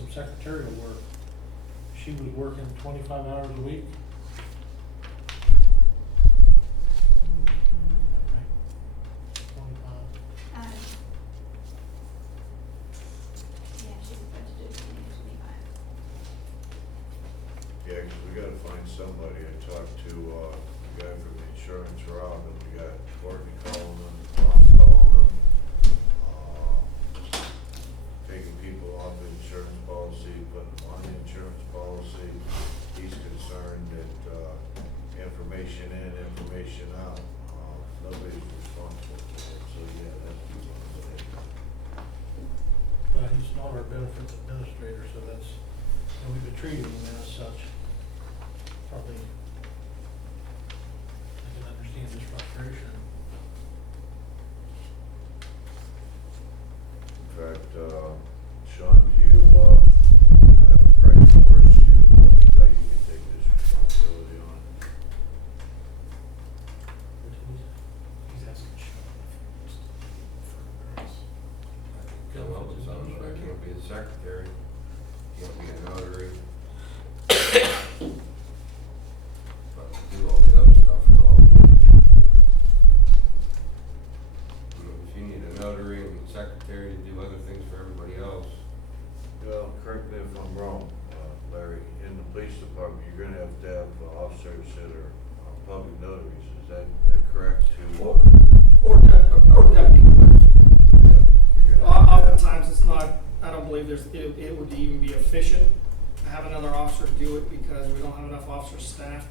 some secretarial work. She was working 25 hours a week. Right. 25. Yeah, she's supposed to do 25. Yeah, 'cause we gotta find somebody. I talked to, the guy from the insurance route, and we got Courtney calling them, Tom calling them. Taking people off the insurance policy, putting them on the insurance policy. He's concerned that, information in, information out, nobody's responsible for it, so yeah, that's one of the things. But he's not our benefits administrator, so that's, and we've been treating him as such. Probably, I can understand his frustration. In fact, Sean, do you, have a price for us? Do you, how you can take this responsibility on? He's asking Come up with something, but I can't be a secretary, can't be a notary. But do all the other stuff for all. If you need a notary and secretary to do other things for everybody else, Well, correct me if I'm wrong, Larry, in the police department, you're gonna have officers that are public notaries, is that correct to? Or deputy clerks. Yeah, you're gonna have to have- Oftentimes, it's not, I don't believe it would even be efficient to have another officer do it because we don't have enough officer staff.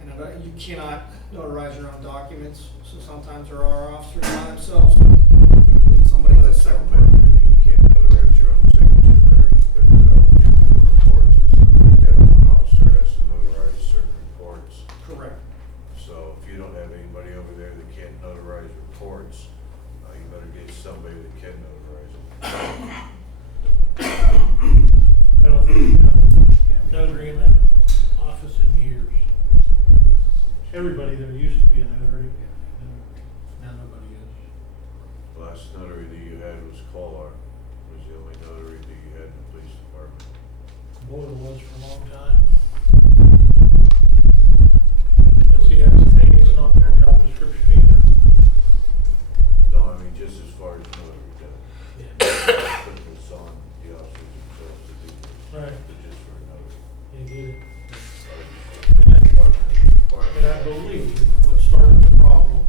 And you cannot notarize your own documents, so sometimes there are officers by themselves. We need somebody Well, as a that's not secretary. bad. You can't notarize your own signature, Larry, but, when you're doing reports and stuff like that, one officer has to notarize certain reports. Correct. So if you don't have anybody over there that can't notarize reports, you better get somebody that can notarize them. I don't think we've had a notary in that office in years. Everybody there used to be a notary, now nobody is. Last notary that you had was Kolar, was the only notary that you had in the police department. Boyle was for a long time. But see, that's the thing, it's not their job description either. No, I mean, just as far as notary, Yeah. put this on the officers themselves to do this. Right. But just for a notary. You get it. Department. And I believe what started the problem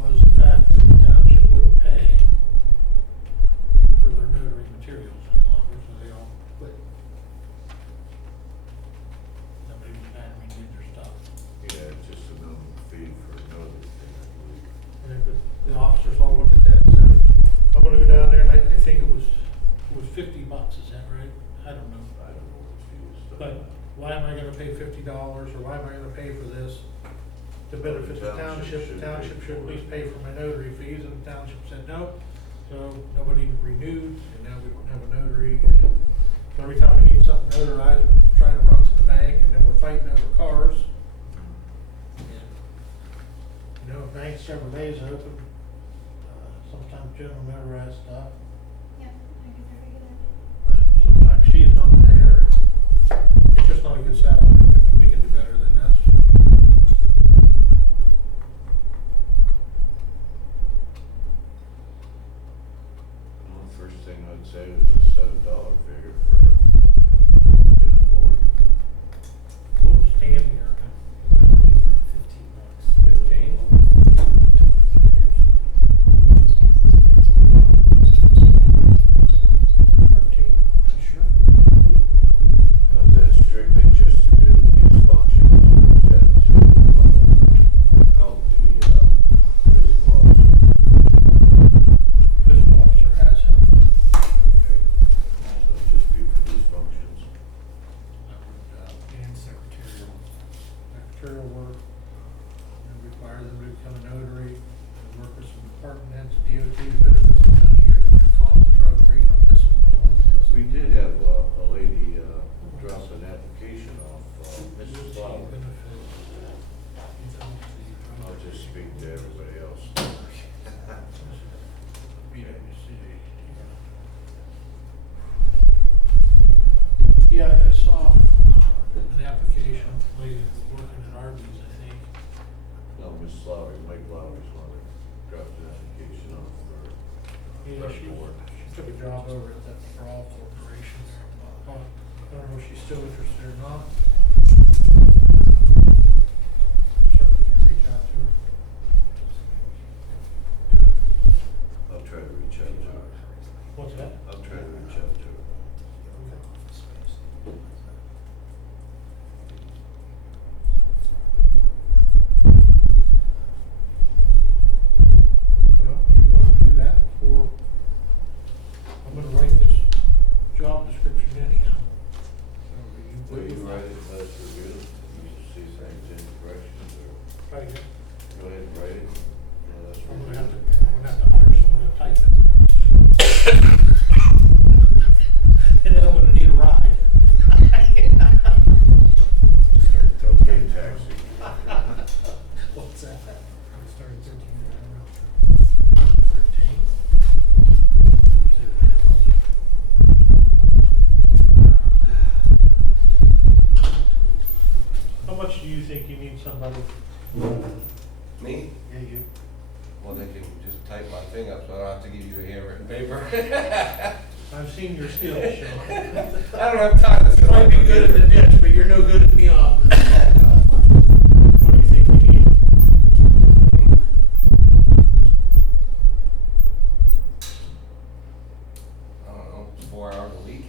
was the fact that the township wouldn't pay for their notary materials any longer, so they all quit. Nobody was mad when we did their stuff. Yeah, it's just a minimum fee for a notary thing, I believe. And the officers all looked at that and said, I'm gonna go down there, and I think it was $50, is that right? I don't know. I don't know what fee was. But why am I gonna pay $50, or why am I gonna pay for this? To benefit the township, the township should at least pay for my notary fees, and the township said no. So nobody renewed, and now we don't have a notary. And so every time we need something notarized, we're trying to run to the bank, and then we're fighting over cars. And, you know, bank's several days open, sometimes general notarized stuff. Yeah, I can figure it But sometimes she's not there. It's just not a good setup. We can do better than this. Well, the first thing I'd say is to set a dollar figure for who can afford. What was Tammy or? $15. 15? $13? You sure? Now, is that strictly just to do these functions, or is that to, help the, physical officer? Fiscal officer has help. Okay, so just be for these functions? Mike Lowry's mother dropped his application off for. Yeah, she took a job over at that Raw Corporation there. I don't know if she's still interested or not. Certainly can reach out to her. I'll try to reach out to her. What's that? I'll try to reach out to her. Well, if you wanna do that before, I'm gonna write this job description anyhow. So Will you write it, let's review it, you see things in corrections, or Right here. go ahead and write it, and let's I'm review gonna it. have to hire someone to type it now. And then I'm gonna need a ride. Okay, taxi. What's that? I started 13 an hour. 13. How much do you think you need somebody? Me? Yeah, you. Well, they can just type my thing up, so I don't have to give you a handwritten paper. I've seen your skills, Sean. I don't have time to. You might be good in the ditch, but you're no good in the office. What do you think you need? I don't know, 4 hours a week.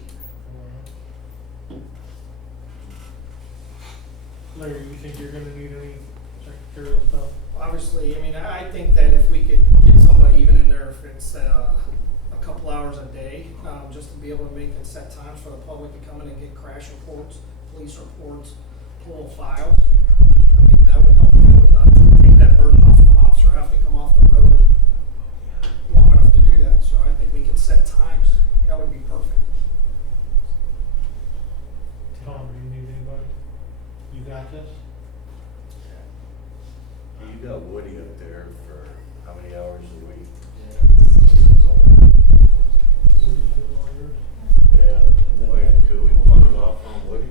Larry, you think you're gonna need any secretarial stuff? Obviously, I mean, I think that if we could get somebody even in there, if it's a couple hours a day, just to be able to make and set times for the public to come in and get crash reports, police reports, pull files, I think that would help. It would not take that burden off an officer, have to come off the road long enough to do that. So I think we could set times. That would be perfect. Tom, do you need anybody? You got this? You got Woody up there for how many hours a week? Woody's still on yours? Yeah. Why could we put it off on Woody? You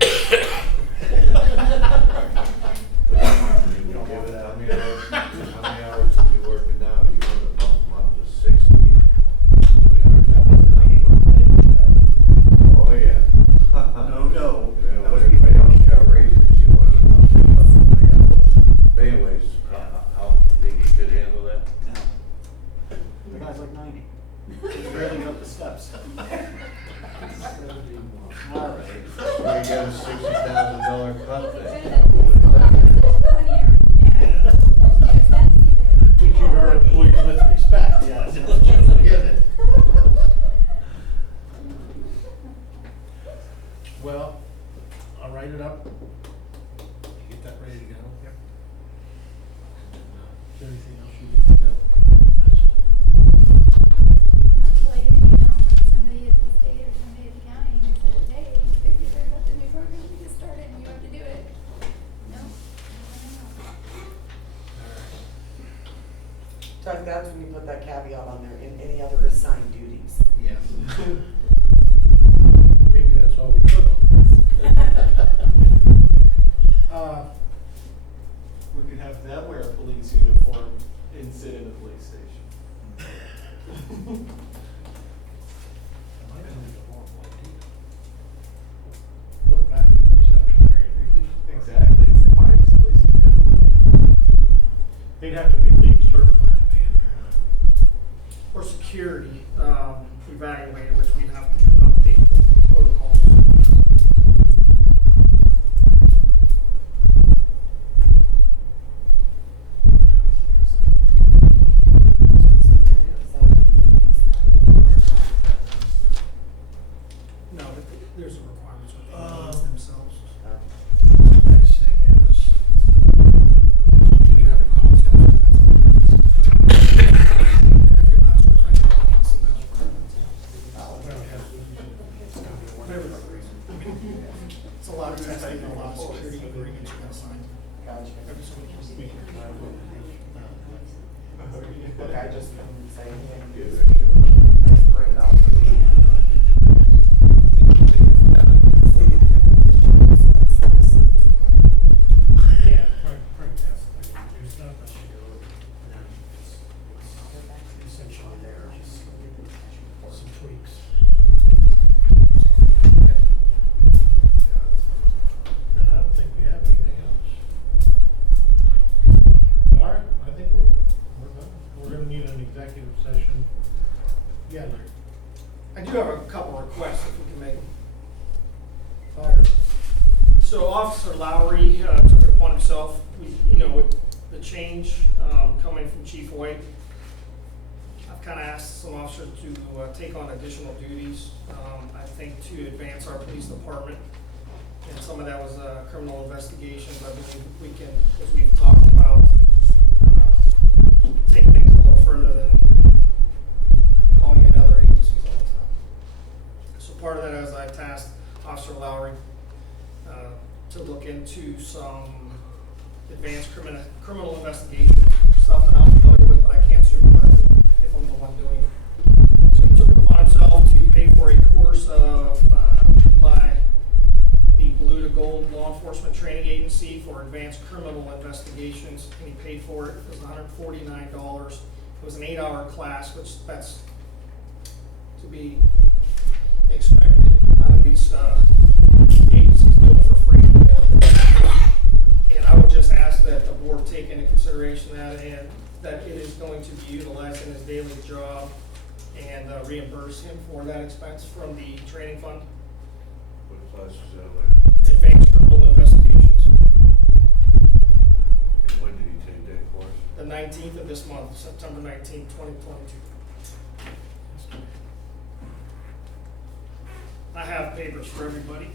can give it, how many hours is he working now? You want to bump him up to 60? How many hours? That wasn't me. Oh, yeah. No. Yeah, That what was everybody else got raises, you want to bump him up to 20 hours. But anyways, how, think you could handle that? No. The guy's like 90. He's barely got up the steps. All right. So you get a $60,000 cut then. Treat our employees with respect. Yeah, that's what you're forgiving. Well, I'll write it up. Get that ready to go. Yep. Is there anything else you need to know? Like an email from somebody at the state or somebody at the county who said, hey, if you heard about the new program we just started and you have to do it. No? Doug, that's when you put that caveat on there, in any other assigned duties. Yes. Maybe that's all we put on. We could have them wear a police uniform and sit in a police station. Put it back in the reception area, maybe. Exactly, it's the quietest place you can. They'd have to be lead certified to be in there. Or security, evaluator, which we'd have to update the protocols. No, but there's some requirements with the themselves. Next thing is, do you have a concept? If you're not certified, you can't see those requirements. It's a lot of testing, and a lot of security agreements you gotta sign. Gotcha. Every so many years. Okay, I just couldn't say anything. Yeah. Let's bring it out. Yeah, right, that's, there's not much to go over. weeks. Okay. Then I don't think we have anything else. All right, I think we're done. We're gonna need an executive session. Yeah, Larry. I do have a couple requests if we can make them. Fire. So Officer Lowry took it upon himself, with the change coming from Chief White. I've kind of asked some officers to take on additional duties, I think to advance our police department. And some of that was criminal investigations. I believe we can, as we've talked about, take things a little further than calling in other agencies all the time. So part of that is I tasked Officer Lowry to look into some advanced criminal investigation, stuff that I'm familiar with, but I can't supervise it if I'm the one doing it. So he took it upon himself to pay for a course by the Blue to Gold Law Enforcement Training Agency for advanced criminal investigations, and he paid for it. It was $149. It was an 8-hour class, which that's to be expected. None of these agencies do it for free anymore. And I would just ask that the board take into consideration that, and that it is going to be utilized in his daily job, and reimburse him for that expense from the training fund. What class is that, Larry? Advanced criminal investigations. And when did he take that course? The 19th of this month, September 19th, 2022. I have papers for everybody.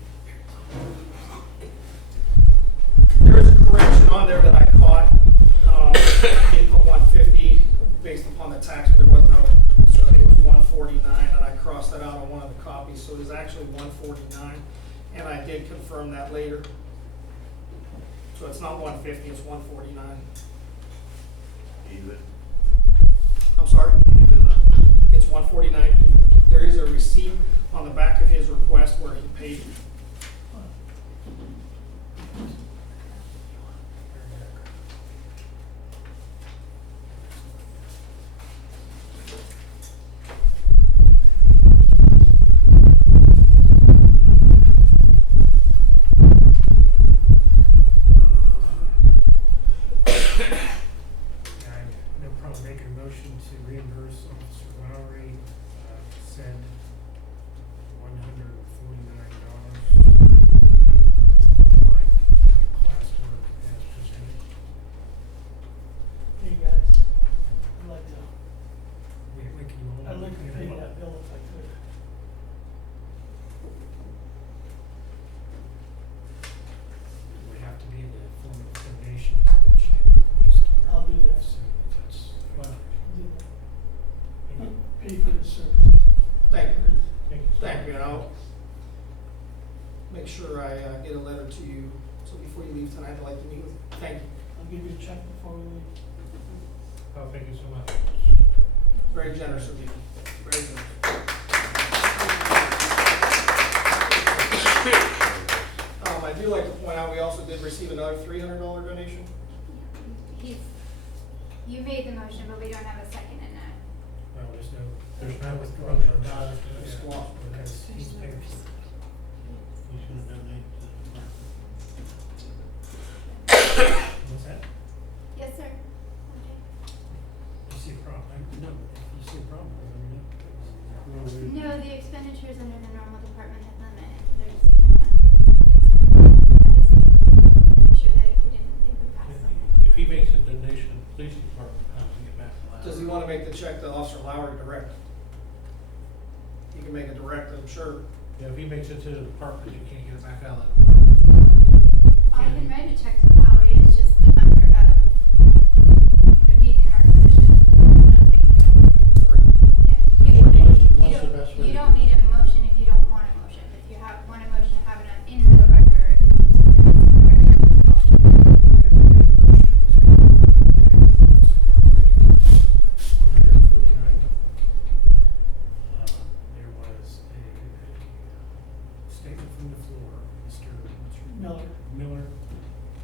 There is a correction on there that I caught. They put 150 based upon the tax, but there was no, so it was 149, and I crossed that out on one of the copies, so it was actually 149, and I did confirm that later. So it's not 150, it's 149. Even? I'm sorry? Even, It's 149 even. There is a receipt on the back of his request where he paid. No problem making a motion to reimburse Officer Lowry, said $149 online classwork as presented. Hey guys, I'd like to, I'd like to pay that bill if I could. We have to be in the form of donation to the Shannon Police Department. I'll do that. So that's, Do that. Pay for the service. Thank you. Thank you. Thank you, and I'll make sure I get a letter to you, so before you leave tonight, I'd like to meet with you. Thank you. I'll give you a check before we leave. Oh, thank you so much. Very generous of you. Very generous. I do like to point out, we also did receive another $300 donation. You made the motion, but we don't have a second in that. well, there's no Motion withdrawal. died. Yeah, Squash. because he's paid for it. He's gonna donate to the department. What's that? Yes, sir. Okay. You see a problem? No, if you see a problem, let me know. No, the expenditures under the normal department head limit, there's not, it's fine. I just make sure that we didn't think we passed something. If he makes a donation to the police department, how does he get back to that? Does he want to make the check to Officer Lowry direct? He can make it direct, I'm sure. Yeah, if he makes it to the department, you can't get it back out of the department. I can write a check to Lowry, it's just a matter of they're needing a requisition, it's not a big deal. Yeah, What's the best way you to don't do it? need a motion if you don't want a motion. If you want a motion to have it in the record, then it's in the record. There was a statement from the floor, Mr. Miller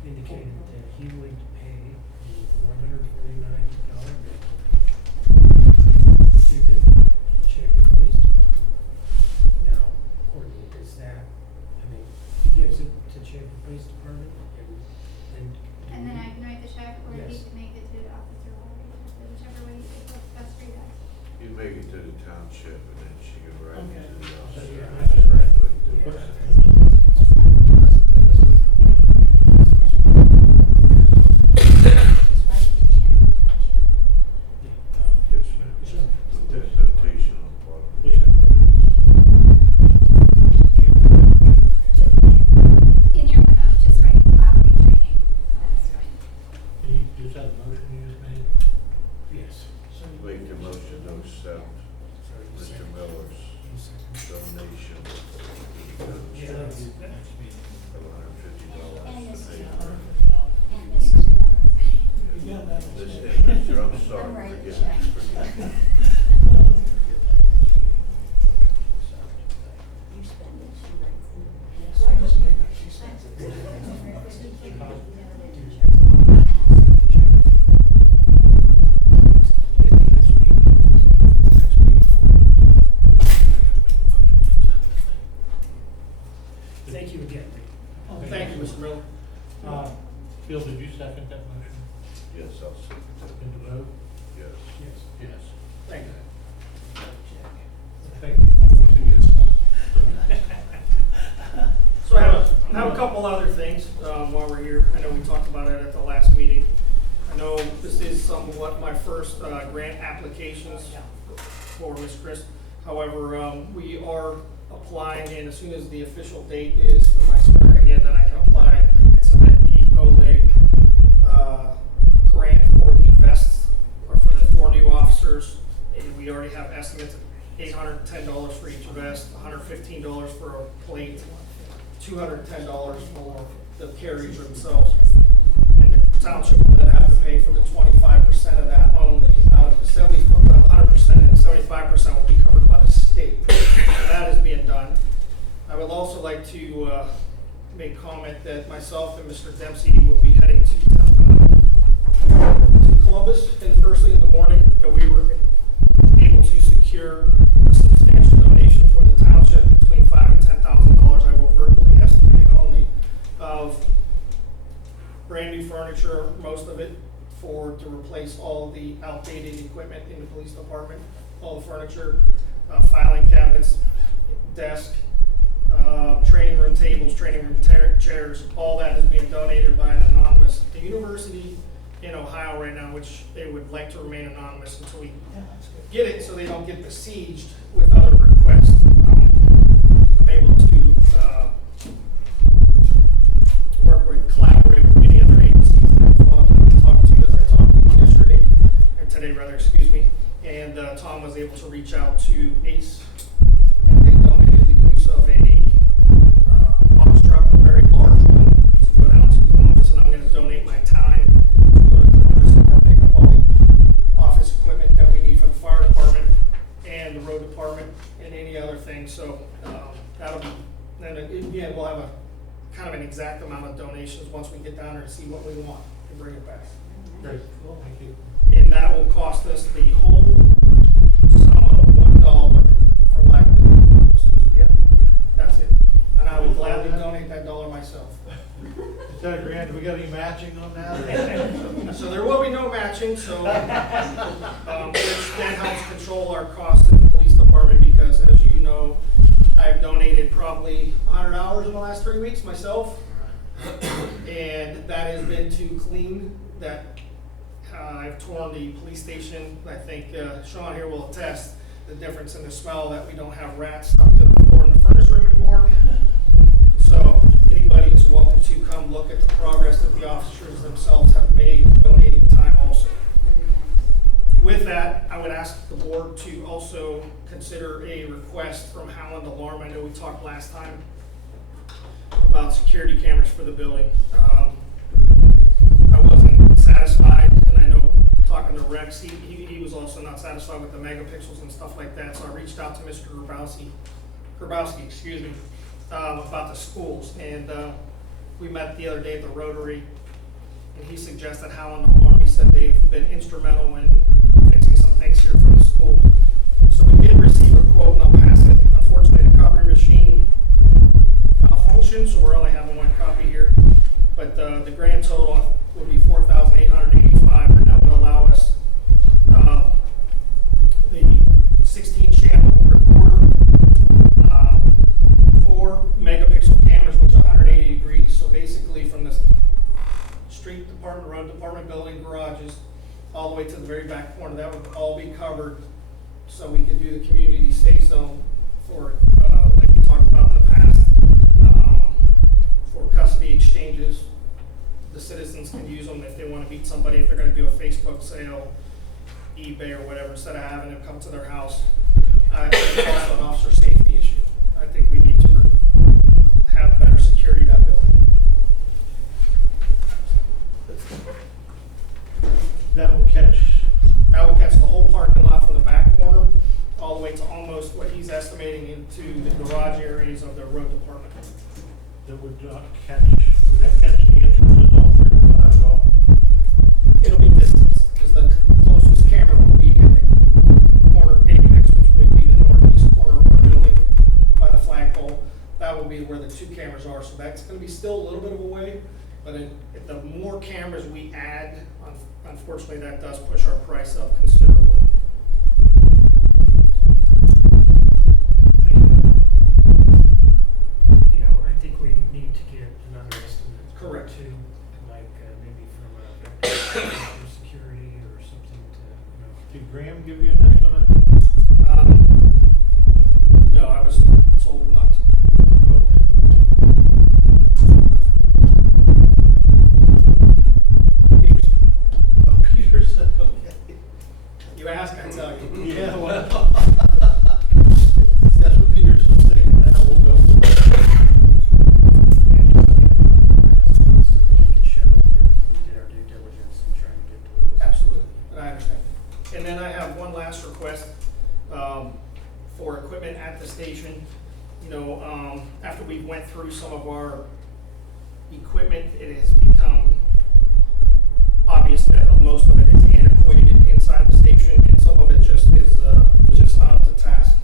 indicated that he would pay the $149 bill to the Shannon Police Department. That'll be the next meeting. And $150 Mr. to pay Miller. for. And Mr. Miller. Yeah, that was This, it. Mr. I'm sorry, I'm writing the forgive check. me, forgive me. You spend it, she writes it. I just make it, she sends it. Thank you again. Thank you, Mr. Miller. Phil, did you second that motion? Yes, I'll second In the vote? it, yes. Yes. Thank you. Thank you. So I have a couple other things, while we're here. I know we talked about it at the last meeting. I know this is somewhat my first, grant applications for Ms. Chris. However, we are applying, and as soon as the official date is for my swearing in, then I can apply and submit the OLEG, grant for the vests, or for the 4 new officers. And we already have estimates of $810 for each vest, $115 for a plate, $210 for the carriers themselves. And the township will then have to pay for the 25% of that only, out of the 100%, and 75% will be covered by the state. So that is being done. I would also like to make comment that myself and Mr. Dempsey will be heading to Columbus, and first thing in the morning, that we were able to secure a substantial donation for the township between $5,000 and $10,000. I will verbally estimate only, of brand new furniture, most of it to replace all the outdated equipment in the police department, all the furniture, filing cabinets, desk, training room tables, training room chairs. All that is being donated by an anonymous, the university in Ohio right now, which they would like to remain anonymous until we get it, so they don't get besieged with other requests. I'm able to collaborate with many other agencies. That was one of them to talk to, as I talked to yesterday, or today rather, excuse me. And Tom was able to reach out to ACE, and they donated the use of a box truck, a very large one, to go down to Columbus, and I'm going to donate my time to go to Columbus and pick up all the office equipment that we need for the fire department and the road department and any other thing. So that'll be, then again, we'll have a kind of an exact amount of donations once we get down there and see what we want and bring it back. Great, cool, thank you. And that will cost us the whole sum of $1 for liability purposes. Yeah, that's it. And I would gladly donate that dollar myself. Instead of grand, do we got any matching on that? So there will be no matching, so, which then helps control our costs in the police department, because as you know, I've donated probably 100 hours in the last 3 weeks myself. And that has been to clean that. I've torn the police station. I think Sean here will attest the difference in the smell, that we don't have rats stuck to the floor in the furnace room anymore. So anybody is welcome to come look at the progress that the officers themselves have made, donating time also. With that, I would ask the board to also consider a request from Howland Alarm. I know we talked last time about security cameras for the building. I wasn't satisfied, and I know talking to Rex, he was also not satisfied with the megapixels and stuff like that. So I reached out to Mr. Grabowski, excuse me, about the schools, and we met the other day at the Rotary, and he suggested Howland Alarm. He said they've been instrumental in fixing some things here for the school. So we did receive a quote, and I'll pass it. Unfortunately, the copy machine malfunctioned, so we're only having one copy here. But the grand total would be $4,885, and that would allow us the 16-channel recorder, 4 megapixel cameras, which are 180 degrees. So basically, from the street department, road department building, garages, all the way to the very back corner, that would all be covered, so we could do the community safe zone for, like we talked about in the past, for custody exchanges. The citizens can use them if they want to meet somebody, if they're going to do a Facebook sale, eBay or whatever, instead of having them come to their house. I think it's also an officer safety issue. I think we need to have estimating into the garage areas of the road department. That would would that catch the entrances on 305 at all? It'll be distance, because the closest camera will be in the corner apex, which would be the northeast corner of our building by the flagpole. That will be where the two cameras are, so that's gonna be still a little bit of a way, but the more cameras we add, unfortunately, that does push our price up considerably. You know, I think we need to get another estimate. Correct. To, like, maybe from security or something to, you know. Did Graham give you an estimate? No, I was told not to. Okay. Oh, Peter said, okay. You ask, I tell you. Yeah, well. If that's what Peter's thinking, now we'll go. And just get estimates so that we can show that we did our due diligence and try to get the lowest. Absolutely, and I understand. And then I have one last request, for equipment at the station. You know, after we went through some of our equipment, it has become obvious that most of it is antiquated inside the station, and some of it just is, just not up to task.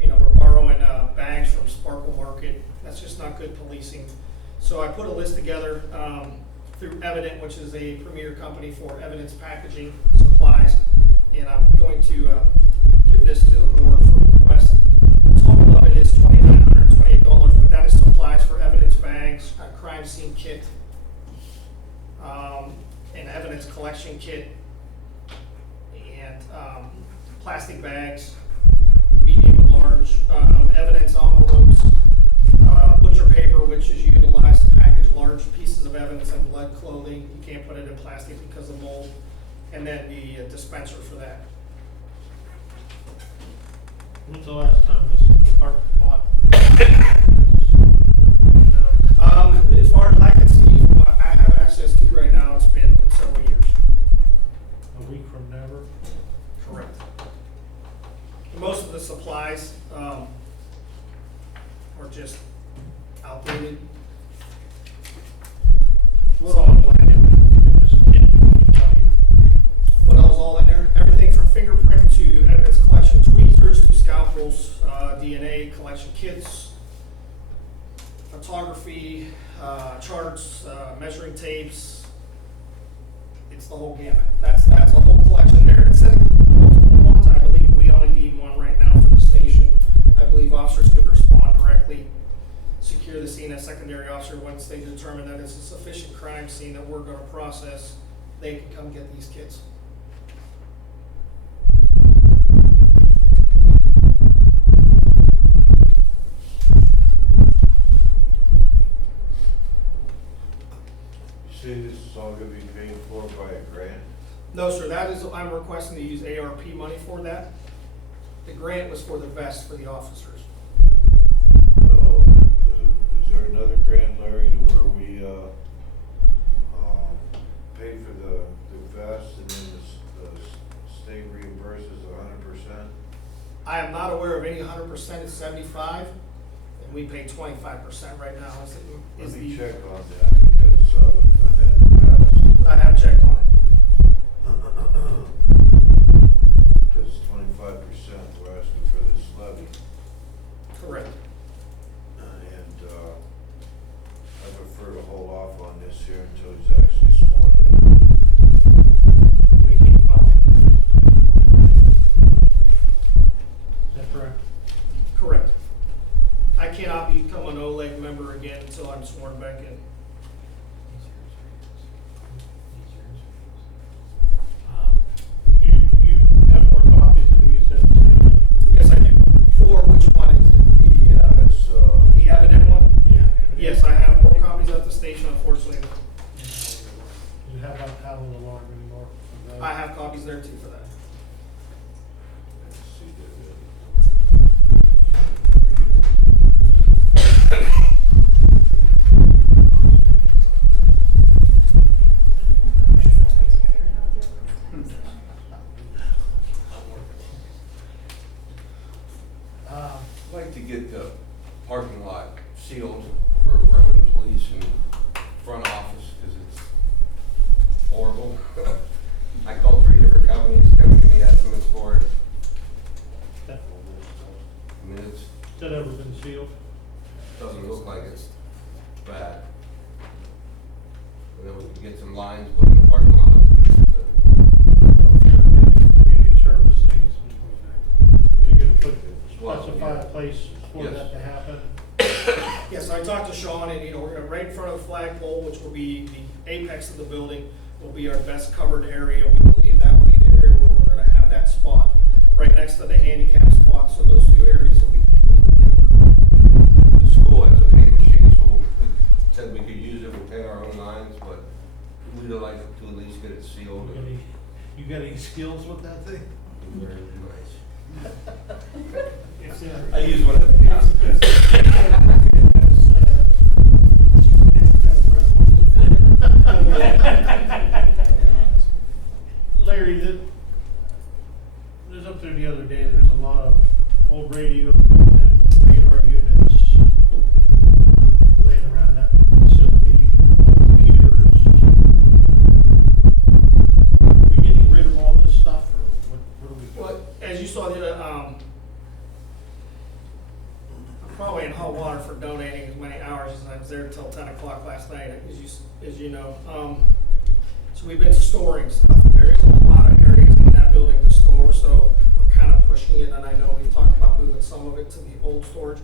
You know, we're borrowing, bags from Sparkle Market. That's just not good policing. So I put a list together, through Evident, which is a premier company for evidence packaging supplies, and I'm going to, give this to the board for request. The total of it is $2,928, but that is supplies for evidence bags, a crime scene kit, an evidence collection kit, and plastic bags, medium and large, evidence envelopes, butcher paper, which is utilized to package large pieces of evidence and blood clothing. You can't put it in plastic because of mold, and then the dispenser for that. When's the last time this department bought? As far as I can see, what I have access to right now, it's been several years. A week from never? Correct. Most of the supplies, are just outdated. What all in this kit? What else all in there? Everything from fingerprint to evidence collection tweezers to scalpels, DNA collection kits, photography, charts, measuring tapes. It's the whole gamut. That's a whole collection there. It's multiple ones. I believe we only need one right now for the station. I believe officers could respond directly, secure the scene as secondary officer. Once they determine that it's a sufficient crime scene that we're going to process, they can come get these kits. You say this is all gonna be paid for by a grant? No, sir, that is, I'm requesting to use ARP money for that. The grant was for the vest for the officers. Well, is there another grant, Larry, to where we, pay for the vest and then the state reimburses 100%? I am not aware of any 100%, it's 75, and we pay 25% right now. Let Is me the, check on that, because, we've done that in the past. I have checked on it. Because 25% we're asking for this levy, Correct. and, I prefer to hold off on this here until he's actually sworn in. We can't file. Is that correct? Correct. I cannot become an OLEG member again until I'm sworn back in. You have more copies of these at the station? Yes, I do. For which one is it? That's, The Evident one? Yeah. Yes, I have more copies at the station, unfortunately. You have that paddle alarm anymore? I have copies there too for that. let's see, like to get the parking lot sealed for road and police and front office, cause it's horrible. I called 3 different companies, come give me estimates for it. That- I mean, it's, That ever been sealed? doesn't look like it's bad. And then we can get some lines put in the parking lot. Community service things. You're gonna put, Well, specify yeah. a place for Yes. that to happen. Yes, I talked to Sean, and, we're gonna, right in front of the flagpole, which will be the apex of the building, will be our best covered area. We believe that will be the area where we're gonna have that spot, right next to the handicap spot, so those 2 areas will be completely covered. The school has a paint machine, so we said we could use it, we'll paint our own lines, but we'd like to at least get it sealed. You got any skills with that thing? Very nice. If, I use one of the Larry, there's up there the other day, there's a lot of old radio, radar units laying around that facility, computers. Are we getting rid of all this stuff, or what are we doing? Well, as you saw, probably in hot water for donating as many hours as I was there till 10 o'clock last night, as you know. So we've been storing stuff. There isn't a lot of areas in that building to store, so we're kind of pushing it, and I know we've talked about moving some of it to the old storage.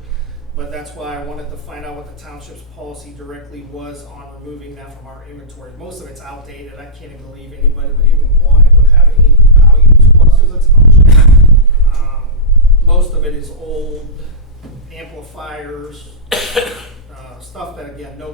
But that's why I wanted to find out what the township's policy directly was on removing that from our inventory. Most of it's outdated. I can't even believe anybody would even want it, would have any value to us as a township. Most of it is old amplifiers, stuff that, again, no